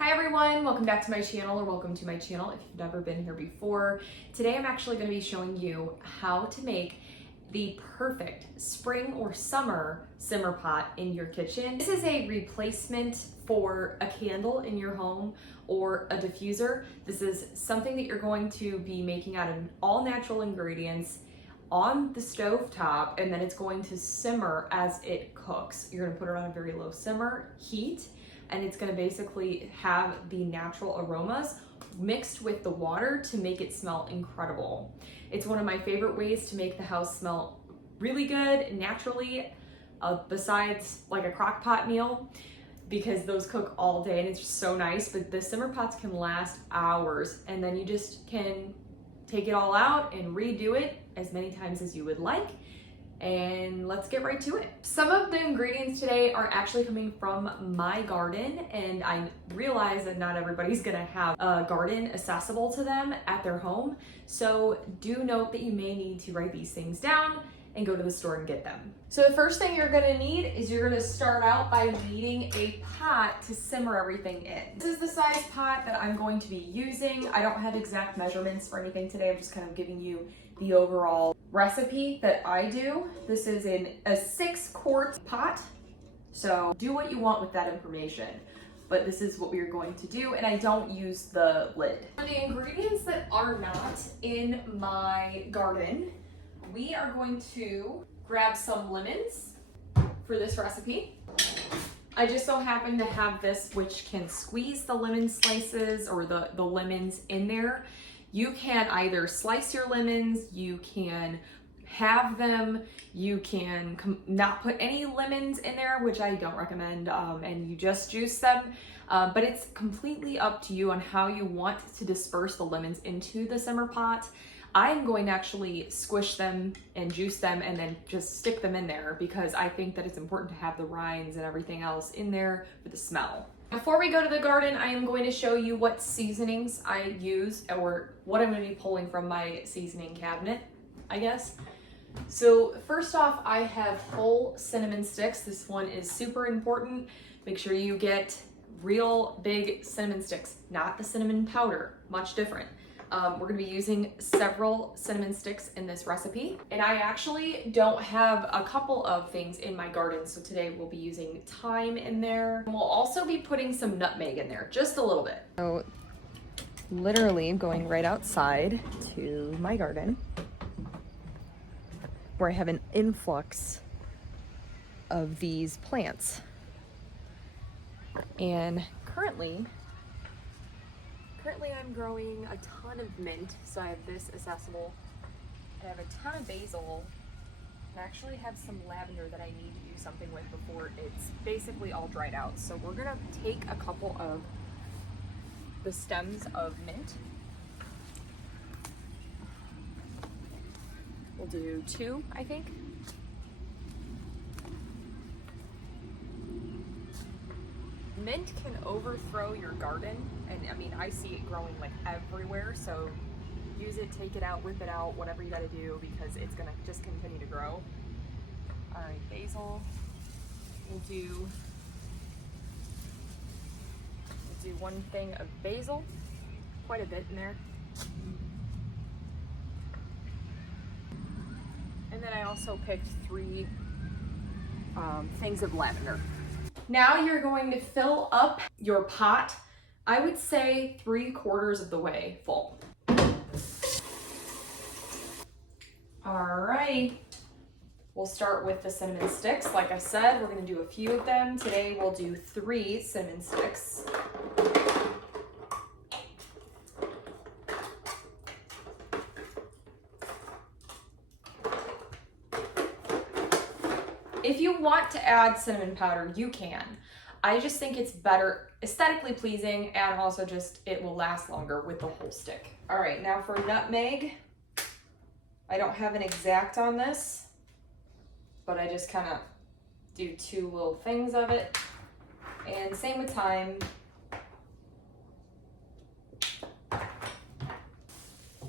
Hi everyone, welcome back to my channel, or welcome to my channel if you've never been here before. Today I'm actually going to be showing you how to make the perfect spring or summer simmer pot in your kitchen. This is a replacement for a candle in your home or a diffuser. This is something that you're going to be making out of all natural ingredients on the stove top, and then it's going to simmer as it cooks. You're going to put it on a very low simmer heat, and it's going to basically have the natural aromas mixed with the water to make it smell incredible. It's one of my favorite ways to make the house smell really good naturally, besides like a crock pot meal, because those cook all day and it's just so nice. But the simmer pots can last hours, and then you just can take it all out and redo it as many times as you would like. And let's get right to it. Some of the ingredients today are actually coming from my garden, and I realize that not everybody's gonna have a garden accessible to them at their home. So do note that you may need to write these things down and go to the store and get them. So the first thing you're gonna need is you're gonna start out by needing a pot to simmer everything in. This is the size pot that I'm going to be using. I don't have exact measurements for anything today. I'm just kind of giving you the overall recipe that I do. This is in a 6-quart pot, so do what you want with that information, but this is what we're going to do, and I don't use the lid. For the ingredients that are not in my garden, we are going to grab some lemons for this recipe. I just so happen to have this, which can squeeze the lemon slices or the lemons in there. You can either slice your lemons, you can have them, you can not put any lemons in there, which I don't recommend, and you just juice them. But it's completely up to you on how you want to disperse the lemons into the simmer pot. I'm going to actually squish them and juice them and then just stick them in there, because I think that it's important to have the rinds and everything else in there for the smell. Before we go to the garden, I am going to show you what seasonings I use, or what I'm going to be pulling from my seasoning cabinet, I guess. So first off, I have whole cinnamon sticks. This one is super important. Make sure you get real big cinnamon sticks, not the cinnamon powder, much different. We're gonna be using several cinnamon sticks in this recipe, and I actually don't have a couple of things in my garden, so today we'll be using thyme in there. And we'll also be putting some nutmeg in there, just a little bit. So literally going right outside to my garden, where I have an influx of these plants. And currently I'm growing a ton of mint, so I have this accessible. I have a ton of basil, and I actually have some lavender that I need to do something with before it's basically all dried out. So we're gonna take a couple of the stems of mint. We'll do 2, I think. Mint can overthrow your garden, and I mean, I see it growing like everywhere, so use it, take it out, whip it out, whatever you gotta do, because it's gonna just continue to grow. All right, basil, we'll do 1 thing of basil, quite a bit in there. And then I also picked 3 things of lavender. Now you're going to fill up your pot, I would say 3/4 of the way full. All right, we'll start with the cinnamon sticks. Like I said, we're gonna do a few of them. Today we'll do 3 cinnamon sticks. If you want to add cinnamon powder, you can. I just think it's better, aesthetically pleasing, and also just it will last longer with the whole stick. All right, now for nutmeg, I don't have an exact on this, but I just kind of do 2 little things of it. And same with thyme.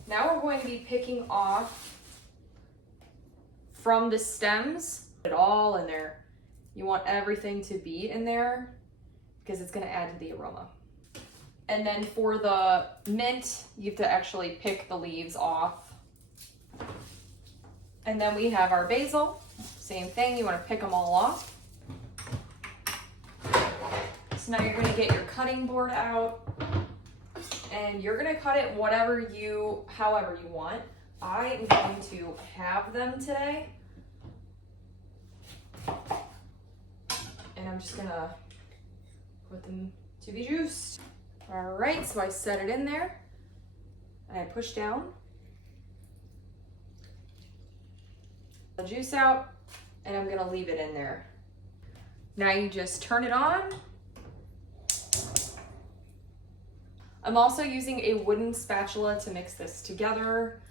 Now we're going to be picking off from the stems, it all in there. You want everything to be in there because it's going to add to the aroma. And then for the mint, you have to actually pick the leaves off. And then we have our basil. Same thing, you want to pick them all off. So now you're going to get your cutting board out. And you're going to cut it however you want. I am going to halve them today. And I'm just going to put them to be juiced. All right, so I set it in there and I push down the juice out, and I'm gonna leave it in there. Now you just turn it on. I'm also using a wooden spatula to mix this together.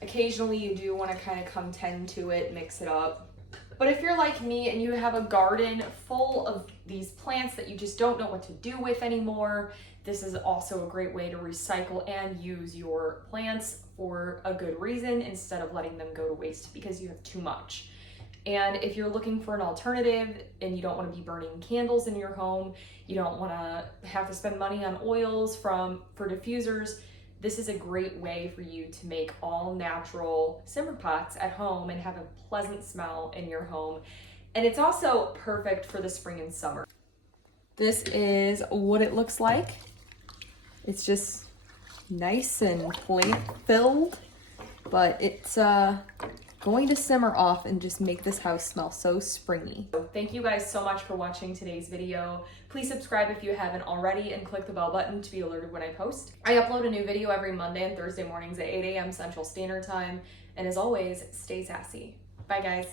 Occasionally you do want to kind of come tend to it, mix it up. But if you're like me and you have a garden full of these plants that you just don't know what to do with anymore, this is also a great way to recycle and use your plants for a good reason instead of letting them go to waste because you have too much. And if you're looking for an alternative and you don't want to be burning candles in your home, you don't want to have to spend money on oils for diffusers, this is a great way for you to make all natural simmer pots at home and have a pleasant smell in your home. And it's also perfect for the spring and summer. This is what it looks like. It's just nice and plant filled, but it's going to simmer off and just make this house smell so springy. So thank you guys so much for watching today's video. Please subscribe if you haven't already and click the bell button to be alerted when I post. I upload a new video every Monday and Thursday mornings at 8 a.m. Central Standard Time. And as always, stay sassy. Bye guys.